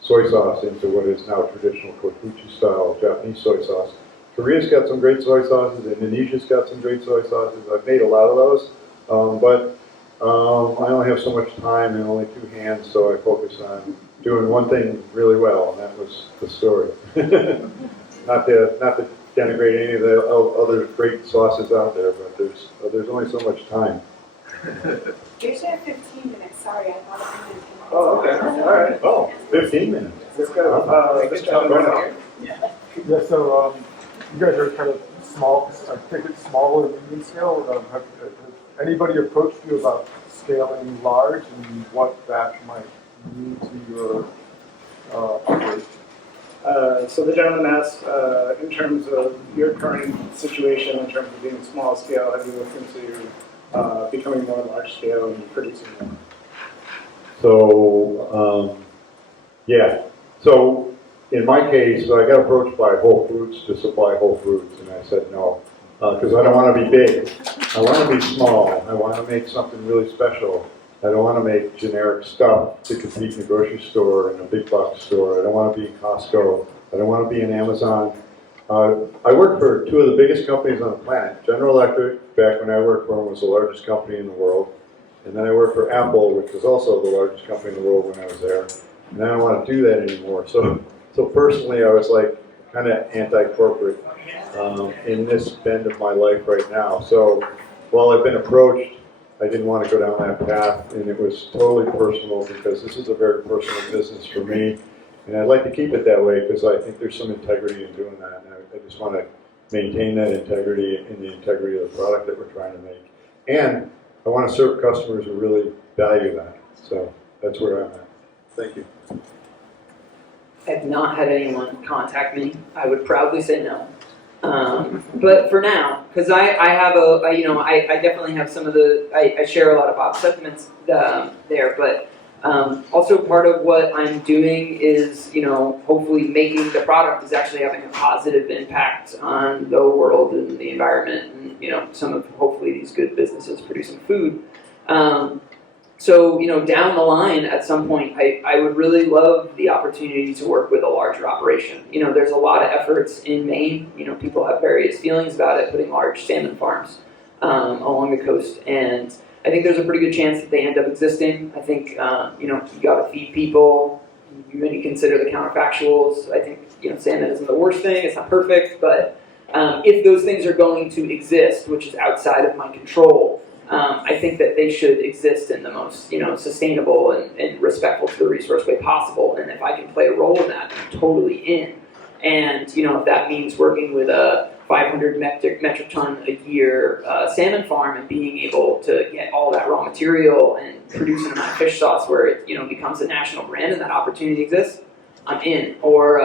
soy sauce into what is now traditional kokuchi style Japanese soy sauce. Korea's got some great soy sauces. Indonesia's got some great soy sauces. I've made a lot of those, but I only have so much time and only 2 hands, so I focus on doing one thing really well, and that was the story. not to denigrate any of the other great sauces out there, but there's only so much time. You should have 15 minutes. Sorry, I thought it was 10 minutes. Oh, okay. All right. Oh, 15 minutes. Let's go. Let's jump right here. Yeah, so you guys are kind of small, I think it's small in medium scale. Have anybody approached you about scaling large and what that might mean to your operation? So the gentleman asked, in terms of your current situation, in terms of being small scale, have you looked into becoming more large scale and producing more? So, yeah. So in my case, I got approached by Whole Foods to supply Whole Foods, and I said no, because I don't want to be big. I want to be small. I want to make something really special. I don't want to make generic stuff to compete in a grocery store and a big box store. I don't want to be in Costco. I don't want to be in Amazon. I worked for two of the biggest companies on the planet. General Electric, back when I worked for them, was the largest company in the world. And then I worked for Apple, which was also the largest company in the world when I was there. And I don't want to do that anymore. So personally, I was like kind of anti-corporate in this bend of my life right now. So while I've been approached, I didn't want to go down that path, and it was totally personal because this is a very personal business for me. And I'd like to keep it that way because I think there's some integrity in doing that. And I just want to maintain that integrity in the integrity of the product that we're trying to make. And I want to serve customers who really value that. So that's where I'm at. Thank you. I've not had anyone contact me. I would proudly say no. But for now, because I have I definitely have some of I share a lot of Bob's sentiments there, but also part of what I'm doing is, hopefully making the product is actually having a positive impact on the world and the environment and, some of hopefully these good businesses producing food. So, down the line at some point, I would really love the opportunity to work with a larger operation. There's a lot of efforts in Maine. People have various feelings about it, putting large salmon farms along the coast. And I think there's a pretty good chance that they end up existing. I think, you got to feed people. When you consider the counterfactuals, I think, salmon isn't the worst thing. It's not perfect. But if those things are going to exist, which is outside of my control, I think that they should exist in the most, sustainable and respectful to the resource way possible. And if I can play a role in that, I'm totally in. And, if that means working with a 500 metric ton a year salmon farm and being able to get all that raw material and produce an amount of fish sauce where it, becomes a national brand and that opportunity exists, I'm in. Or,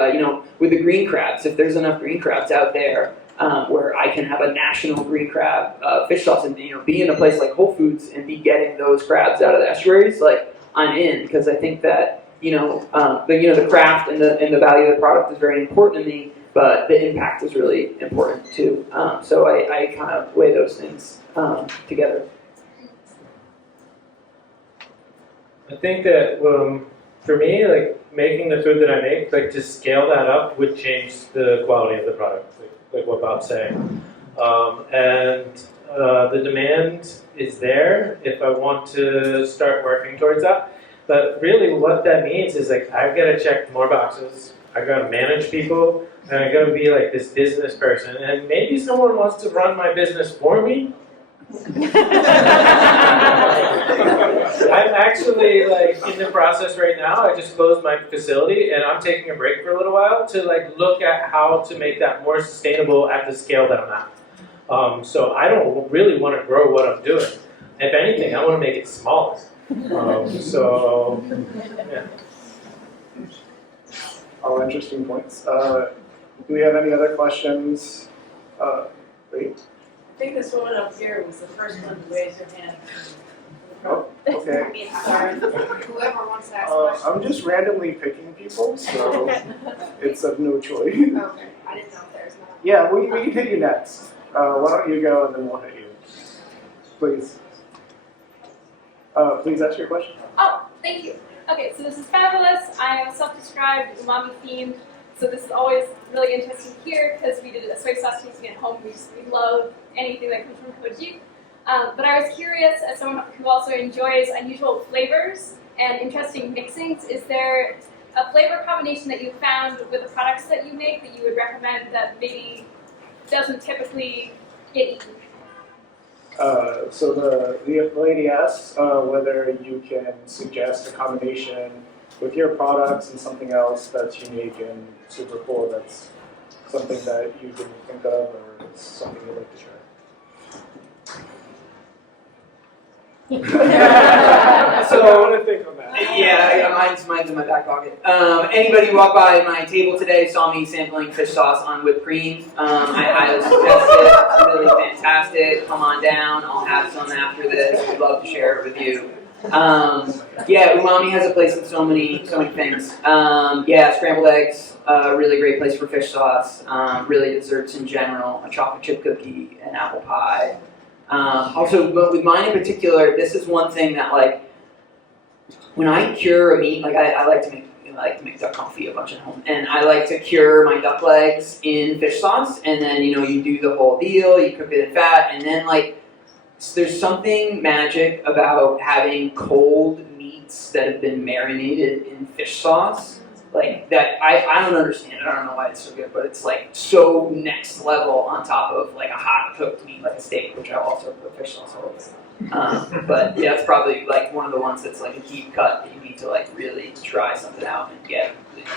with the green crabs, if there's enough green crabs out there, where I can have a national green crab fish sauce and be in a place like Whole Foods and be getting those crabs out of the estuaries, like I'm in, because I think that the craft and the value of the product is very important to me, but the impact is really important too. So I kind of weigh those things together. I think that for me, like making the food that I make, like to scale that up would change the quality of the product, like what Bob's saying. And the demand is there if I want to start working towards that. But really what that means is like I've got to check more boxes, I've got to manage people, and I've got to be like this business person. And maybe someone wants to run my business for me. I'm actually like in the process right now. I just closed my facility and I'm taking a break for a little while to like look at how to make that more sustainable at the scale that I'm at. So I don't really want to grow what I'm doing. If anything, I want to make it smaller. Yeah. All interesting points. Do we have any other questions? Wait. I think this woman up here was the first one to raise her hand. Oh, okay. Whoever wants to ask questions. I'm just randomly picking people, so it's of no choice. Okay, I didn't know if there's not. Yeah, we can hit you next. Why don't you go and then we'll hit you. Please. Please ask your question. Oh, thank you. Okay, so this is fabulous. I am self-described umami themed. So this is always really interesting here because we did a soy sauce tasting at home. We love anything that comes from koji. But I was curious, as someone who also enjoys unusual flavors and interesting mixings, is there a flavor combination that you found with the products that you make that you would recommend that maybe doesn't typically get eaten? So the lady asks whether you can suggest a combination with your products and something else that's unique and super cool, that's something that you didn't think of or it's something you'd like to try. So want to think on that. Yeah, mine's in my back pocket. Anybody who walked by my table today saw me sampling fish sauce on whipped cream. I highly suggest it. It's really fantastic. Come on down. I'll have some after this. We'd love to share it with you. Yeah, Umami has a place in so many things. Yeah, scrambled eggs, really great place for fish sauce. Really desserts in general, a chocolate chip cookie, an apple pie. Also, but with mine in particular, this is one thing that like, when I cure a meat, like I like to make duck confit a bunch at home, and I like to cure my duck legs in fish sauce, and then you do the whole deal, you cook it in fat, and then like, there's something magic about having cold meats that have been marinated in fish sauce. Like that, I don't understand it. I don't know why it's so good, but it's like so next level on top of like a hot cooked meat, like a steak, which I also put fish sauce all over. But yeah, it's probably like one of the ones that's like a deep cut that you need to like really try something out and get.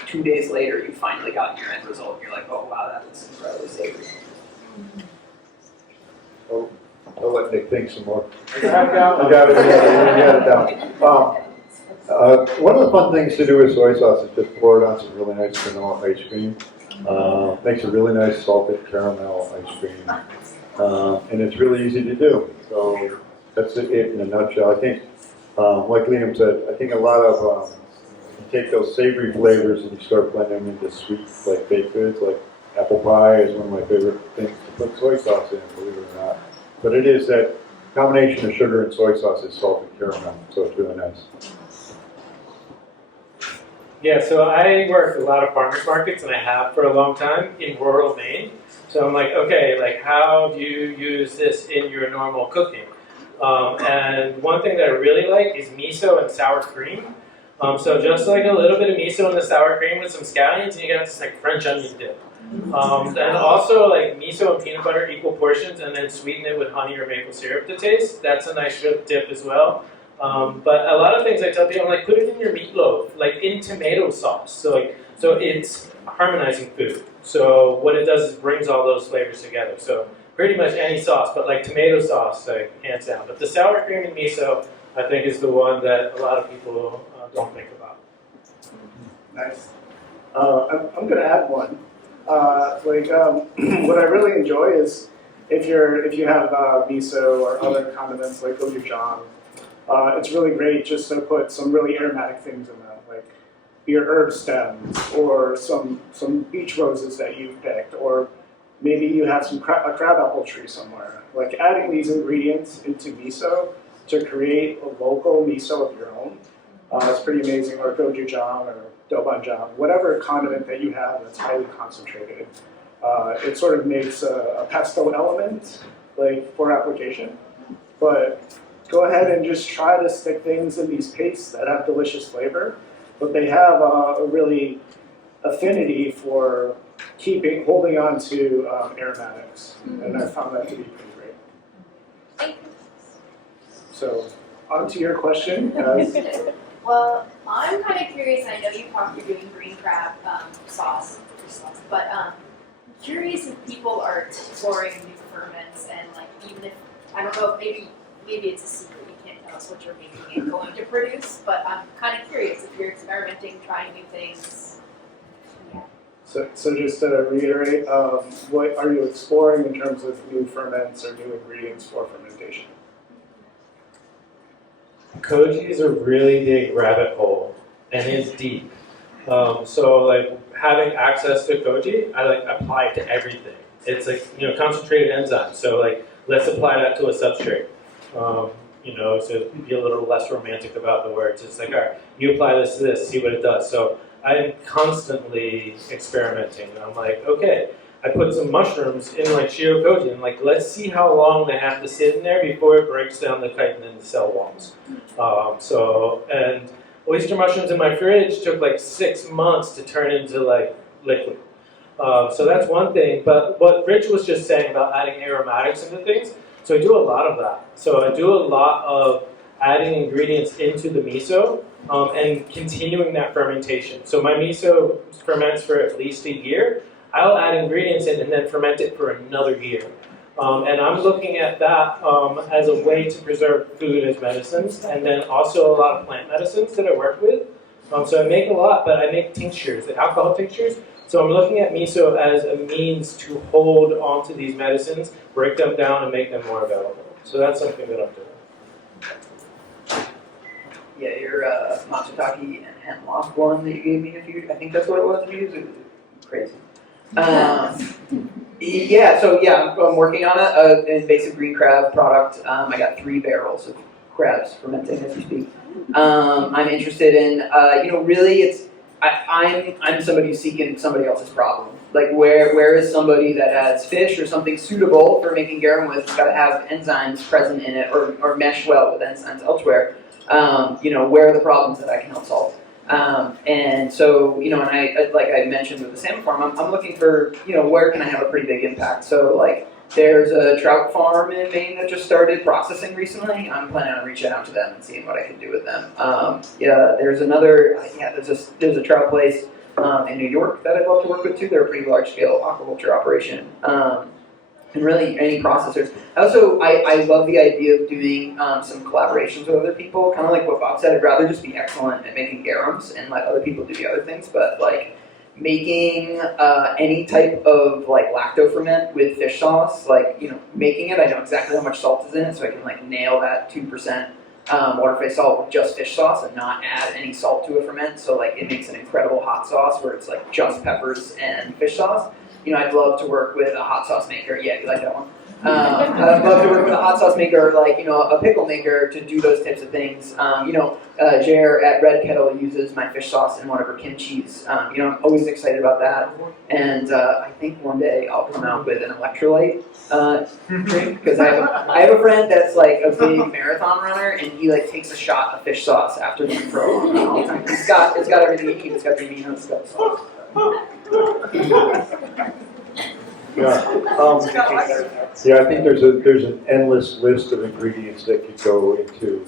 2 days later, you finally got your end result. You're like, oh wow, that was incredibly savory. Oh, I'll let Nick think some more. I got it. Yeah, it down. One of the fun things to do with soy sauce is just pour it on some really nice vanilla ice cream. Makes a really nice salted caramel ice cream. And it's really easy to do. So that's it in a nutshell. I think, like Liam said, I think a lot of, you take those savory flavors and you start blending them into sweet, like baked goods, like apple pie is one of my favorite things to put soy sauce in, believe it or not. But it is that combination of sugar and soy sauce is salted caramel, so it's really nice. Yeah, so I work a lot of farmers markets, and I have for a long time in rural Maine. So I'm like, okay, like how do you use this in your normal cooking? And one thing that I really like is miso and sour cream. So just like a little bit of miso and the sour cream with some scallions, and you got this like French onion dip. And also like miso and peanut butter equal portions, and then sweeten it with honey or maple syrup to taste. That's a nice dip as well. But a lot of things I tell people, I'm like, put it in your meatloaf, like in tomato sauce. So it's harmonizing food. So what it does is brings all those flavors together. So pretty much any sauce, but like tomato sauce, like hands down. But the sour cream and miso, I think, is the one that a lot of people don't think about. Nice. I'm going to add one. What I really enjoy is if you have miso or other condiments like gochujang, it's really great just to put some really aromatic things in them, like your herb stems or some beach roses that you've picked, or maybe you have a crabapple tree somewhere. Like adding these ingredients into miso to create a local miso of your own, it's pretty amazing, or gochujang or doubanjiang, whatever condiment that you have that's highly concentrated. It sort of makes a pesto element, like for application. But go ahead and just try to stick things in these pastes that have delicious flavor, but they have a really affinity for holding on to aromatics, and I found that to be pretty great. So, on to your question. Well, I'm kind of curious. I know you talked you're doing green crab sauce, but curious if people are exploring new ferments, and like even if I don't know, maybe it's a secret. You can't tell us what you're making and going to produce, but I'm kind of curious if you're experimenting, trying new things. Yeah. So just to reiterate, what are you exploring in terms of new ferments or new ingredients for fermentation? Koji is a really big rabbit hole, and it's deep. So like having access to koji, I like apply it to everything. It's like concentrated enzymes. So like let's apply that to a substrate. So be a little less romantic about the words. It's like, all right, you apply this to this, see what it does. So I'm constantly experimenting. And I'm like, okay, I put some mushrooms in like shio koji, and like, let's see how long they have to sit in there before it breaks down the chitin in the cell walls. And oyster mushrooms in my fridge took like 6 months to turn into like liquid. So that's one thing. But what Rich was just saying about adding aromatics into things, so I do a lot of that. So I do a lot of adding ingredients into the miso and continuing that fermentation. So my miso ferments for at least a year. I'll add ingredients in and then ferment it for another year. And I'm looking at that as a way to preserve food as medicines, and then also a lot of plant medicines that I work with. So I make a lot, but I make tinctures, the alcohol tinctures. So I'm looking at miso as a means to hold onto these medicines, break them down, and make them more available. So that's something that I'm doing. Yeah, your matsutake and hemlock one that you gave me I think that's what it was you used. It was crazy. I'm working on an invasive green crab product. I got 3 barrels of crabs fermenting as we speak. I'm interested in, really I'm somebody who's seeking somebody else's problem. Like where is somebody that has fish or something suitable for making garum with? It's got to have enzymes present in it or mesh well with enzymes elsewhere. Where are the problems that I can help solve? And so, and I like I mentioned with the salmon farm, I'm looking for, where can I have a pretty big impact? So like there's a trout farm in Maine that just started processing recently. I'm planning on reaching out to them and seeing what I can do with them. There's there's a trout place in New York that I'd love to work with too. They're a pretty large scale aquaculture operation. And really any processors. Also, I love the idea of doing some collaborations with other people. Kind of like what Bob said, I'd rather just be excellent at making garums and let other people do the other things. But like making any type of like lacto ferment with fish sauce, making it, I know exactly how much salt is in it, so I can like nail that 2% water-based salt with just fish sauce and not add any salt to a ferment. So like it makes an incredible hot sauce where it's like just peppers and fish sauce. I'd love to work with a hot sauce maker. Yeah, you like that one? I'd love to work with a hot sauce maker, a pickle maker to do those types of things. Jer at Red Kettle uses my fish sauce in one of her kimchis. I'm always excited about that. And I think one day I'll come out with an electrolyte drink because I have a friend that's like a big marathon runner and he like takes a shot of fish sauce after the pro all the time. It's got everything you need. It's got the amino, it's got the salt. I think there's an endless list of ingredients that could go into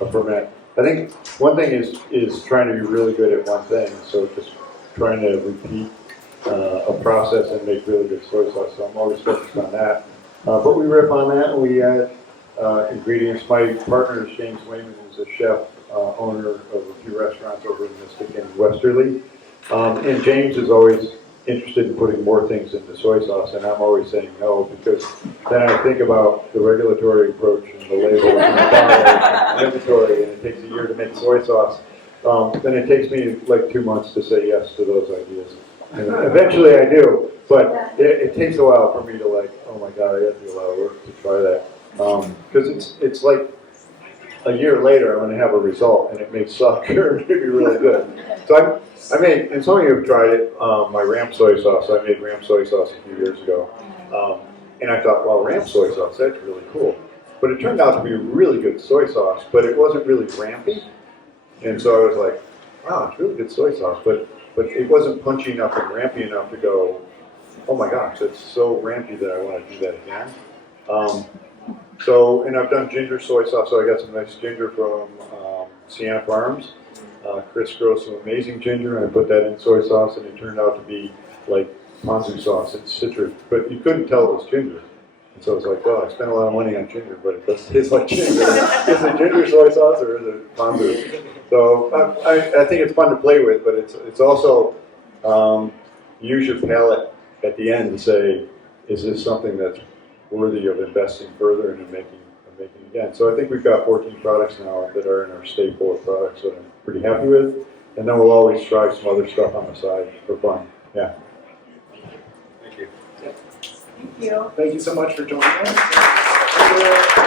a ferment. I think one thing is trying to be really good at one thing. So just trying to repeat a process and make really good soy sauce. So I'm always focused on that. But we riff on that and we add ingredients. My partner is James Wayman, who's a chef, owner of a few restaurants over in Mystic and Westerly. And James is always interested in putting more things into soy sauce, and I'm always saying no, because then I think about the regulatory approach and the label and the bottle and the inventory, and it takes a year to make soy sauce. Then it takes me like 2 months to say yes to those ideas. And eventually I do, but it takes a while for me to like, oh my God, I have to do a lot of work to try that. Because it's like a year later I'm going to have a result, and it may suck or it may be really good. So I made, and some of you have tried it, my ram soy sauce. I made ram soy sauce a few years ago. And I thought, well, ram soy sauce, that's really cool. But it turned out to be really good soy sauce, but it wasn't really rampy. And so I was like, wow, it's really good soy sauce. But it wasn't punchy enough and rampy enough to go, oh my gosh, it's so rampy that I want to do that again. And I've done ginger soy sauce, so I got some nice ginger from Sienna Farms. Chris grows some amazing ginger, and I put that in soy sauce, and it turned out to be like ponzu sauce. It's citrus, but you couldn't tell it was ginger. And so I was like, well, I spent a lot of money on ginger, but it doesn't taste like ginger. Is it ginger soy sauce or is it ponzu? So I think it's fun to play with, but it's also use your palate at the end to say, is this something that's worthy of investing further into making again? So I think we've got 14 products now that are in our staple of products that I'm pretty happy with, and then we'll always try some other stuff on the side for fun. Yeah. Thank you. Thank you so much for joining us.